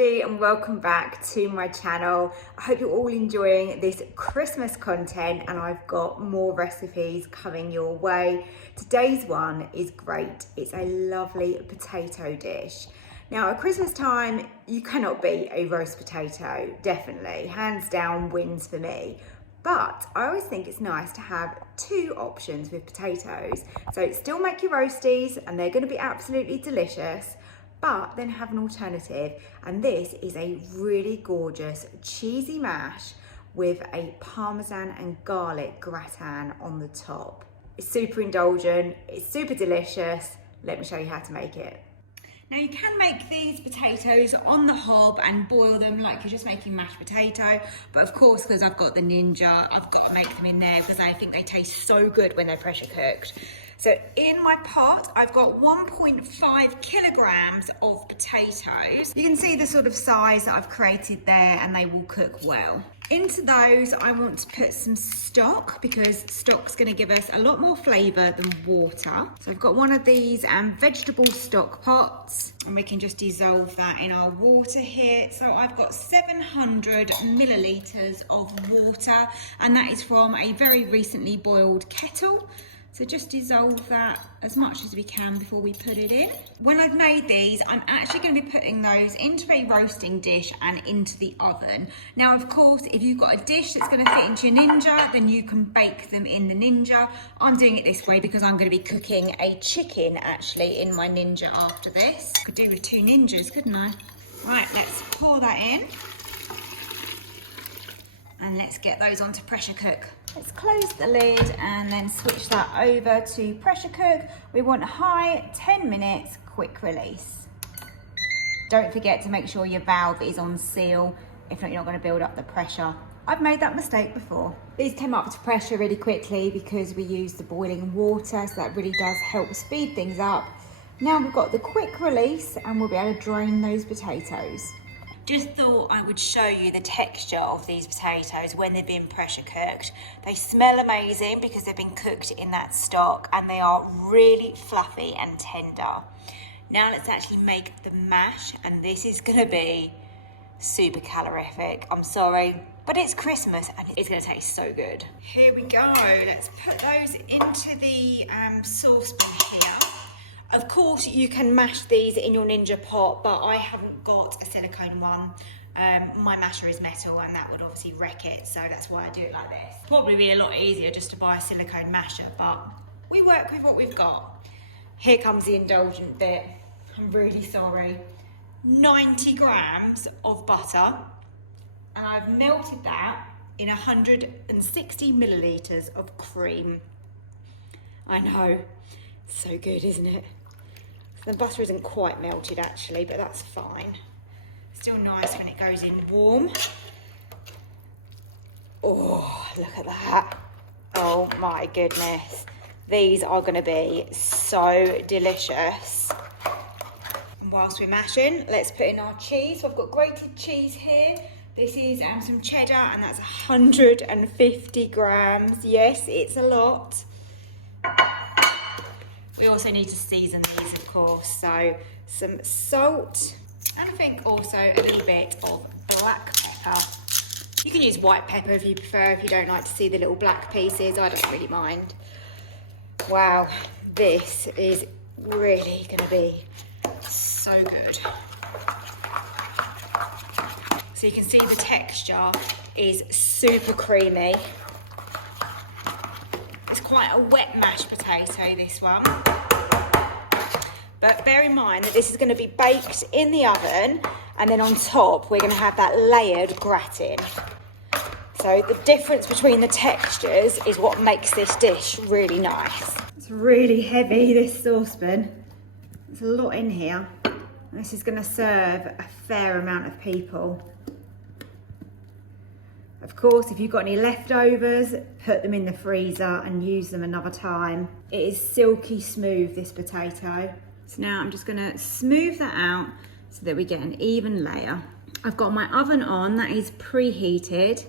everybody and welcome back to my channel. I hope you're all enjoying this Christmas content and I've got more recipes coming your way. Today's one is great. It's a lovely potato dish. Now at Christmas time, you cannot beat a roast potato, definitely. Hands down wins for me. But I always think it's nice to have two options with potatoes. So still make your roasties and they're going to be absolutely delicious, but then have an alternative. And this is a really gorgeous cheesy mash with a Parmesan and garlic gratin on the top. It's super indulgent, it's super delicious. Let me show you how to make it. Now you can make these potatoes on the hob and boil them like you're just making mashed potato, but of course, because I've got the Ninja, I've got to make them in there because I think they taste so good when they're pressure cooked. So in my pot, I've got 1.5 kilograms of potatoes. You can see the sort of size that I've created there and they will cook well. Into those, I want to put some stock because stock's gonna give us a lot more flavor than water. So I've got one of these vegetable stock pots and we can just dissolve that in our water here. So I've got 700 milliliters of water and that is from a very recently boiled kettle. So just dissolve that as much as we can before we put it in. When I've made these, I'm actually going to be putting those into a roasting dish and into the oven. Now, of course, if you've got a dish that's going to fit into your Ninja, then you can bake them in the Ninja. I'm doing it this way because I'm going to be cooking a chicken actually in my Ninja after this. Could do with two Ninjas, couldn't I? Right, let's pour that in. And let's get those onto pressure cook. Let's close the lid and then switch that over to pressure cook. We want high, 10 minutes, quick release. Don't forget to make sure your valve is on seal. If not, you're not going to build up the pressure. I've made that mistake before. These came up to pressure really quickly because we used the boiling water, so that really does help speed things up. Now we've got the quick release and we'll be able to drain those potatoes. Just thought I would show you the texture of these potatoes when they've been pressure cooked. They smell amazing because they've been cooked in that stock and they are really fluffy and tender. Now let's actually make the mash and this is gonna be super calorific. I'm sorry, but it's Christmas and it's gonna taste so good. Here we go, let's put those into the saucepan here. Of course, you can mash these in your Ninja pot, but I haven't got a silicone one. My masher is metal and that would obviously wreck it, so that's why I do it like this. Probably be a lot easier just to buy a silicone masher, but we work with what we've got. Here comes the indulgent bit. I'm really sorry. 90 grams of butter, and I've melted that in 160 milliliters of cream. I know, so good, isn't it? The butter isn't quite melted actually, but that's fine. Still nice when it goes in warm. Oh, look at that. Oh my goodness. These are gonna be so delicious. And whilst we're mashing, let's put in our cheese. So I've got grated cheese here. This is some cheddar and that's 150 grams. Yes, it's a lot. We also need to season these, of course, so some salt, and I think also a little bit of black pepper. You can use white pepper if you prefer, if you don't like to see the little black pieces, I don't really mind. Wow, this is really gonna be so good. So you can see the texture is super creamy. Quite a wet mashed potato, this one. But bear in mind that this is going to be baked in the oven and then on top we're going to have that layered gratin. So the difference between the textures is what makes this dish really nice. It's really heavy, this saucepan. There's a lot in here. This is going to serve a fair amount of people. Of course, if you've got any leftovers, put them in the freezer and use them another time. It is silky smooth, this potato. So now I'm just gonna smooth that out so that we get an even layer. I've got my oven on, that is preheated.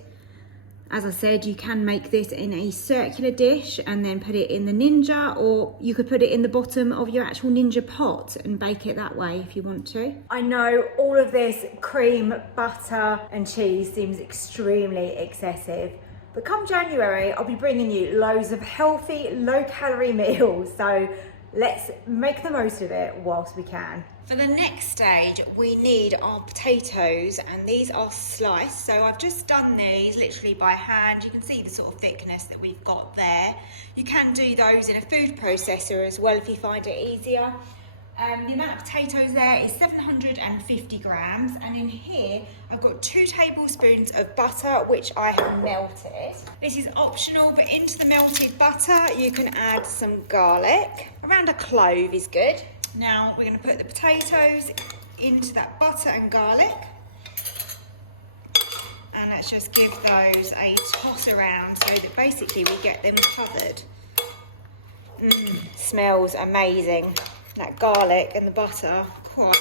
As I said, you can make this in a circular dish and then put it in the Ninja, or you could put it in the bottom of your actual Ninja pot and bake it that way if you want to. I know all of this cream, butter and cheese seems extremely excessive, but come January, I'll be bringing you loads of healthy, low-calorie meals, so let's make the most of it whilst we can. For the next stage, we need our potatoes, and these are sliced. So I've just done these literally by hand. You can see the sort of thickness that we've got there. You can do those in a food processor as well if you find it easier. The amount of potatoes there is 750 grams, and in here I've got 2 tablespoons of butter which I have melted. This is optional, but into the melted butter you can add some garlic. Around a clove is good. Now we're going to put the potatoes into that butter and garlic, and let's just give those a toss around so that basically we get them covered. Smells amazing. That garlic and the butter. So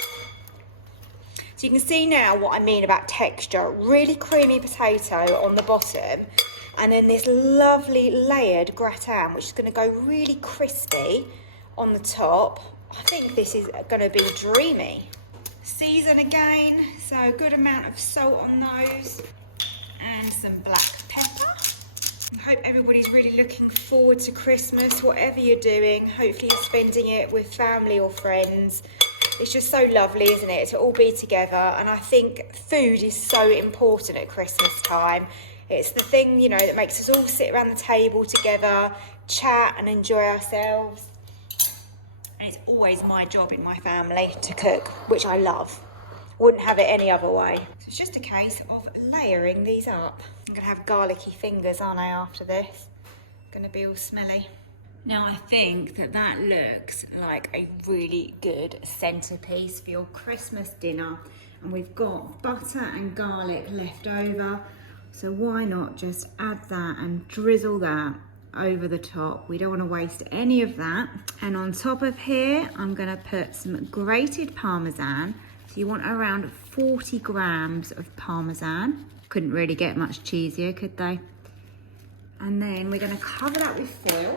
you can see now what I mean about texture. Really creamy potato on the bottom, and then this lovely layered gratin which is going to go really crispy on the top. I think this is going to be dreamy. Season again, so a good amount of salt on those and some black pepper. I hope everybody's really looking forward to Christmas, whatever you're doing. Hopefully you're spending it with family or friends. It's just so lovely, isn't it, to all be together. And I think food is so important at Christmas time. It's the thing, you know, that makes us all sit around the table together, chat and enjoy ourselves. And it's always my job in my family to cook, which I love. Wouldn't have it any other way. So it's just a case of layering these up. I'm gonna have garlicky fingers, aren't I, after this? Gonna be all smelly. Now I think that that looks like a really good centerpiece for your Christmas dinner. And we've got butter and garlic left over. So why not just add that and drizzle that over the top. We don't want to waste any of that. And on top of here, I'm gonna put some grated Parmesan. So you want around 40 grams of Parmesan. Couldn't really get much cheesier, could they? And then we're going to cover that with foil.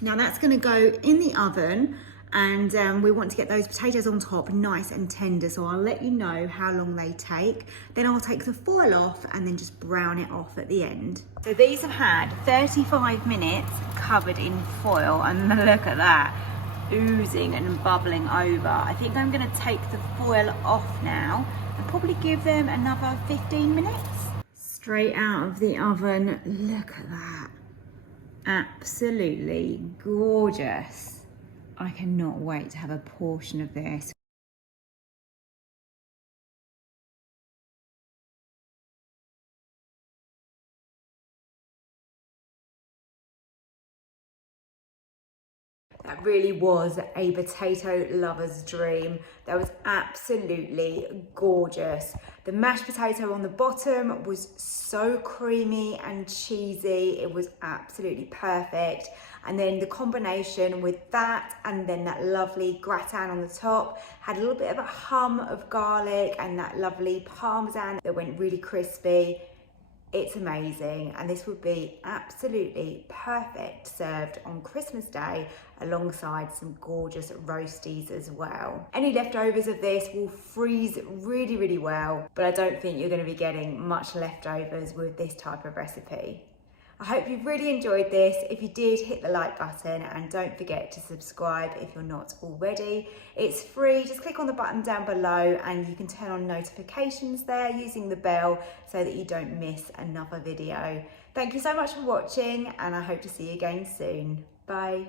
Now that's going to go in the oven, and we want to get those potatoes on top nice and tender, so I'll let you know how long they take. Then I'll take the foil off and then just brown it off at the end. So these have had 35 minutes covered in foil, and look at that, oozing and bubbling over. I think I'm going to take the foil off now and probably give them another 15 minutes. Straight out of the oven, look at that. Absolutely gorgeous. I cannot wait to have a portion of this. That really was a potato lover's dream. That was absolutely gorgeous. The mashed potato on the bottom was so creamy and cheesy. It was absolutely perfect. And then the combination with that and then that lovely gratin on the top had a little bit of a hum of garlic and that lovely Parmesan that went really crispy. It's amazing, and this would be absolutely perfect served on Christmas Day alongside some gorgeous roasties as well. Any leftovers of this will freeze really, really well, but I don't think you're going to be getting much leftovers with this type of recipe. I hope you've really enjoyed this. If you did, hit the like button and don't forget to subscribe if you're not already. It's free, just click on the button down below and you can turn on notifications there using the bell so that you don't miss another video. Thank you so much for watching, and I hope to see you again soon. Bye.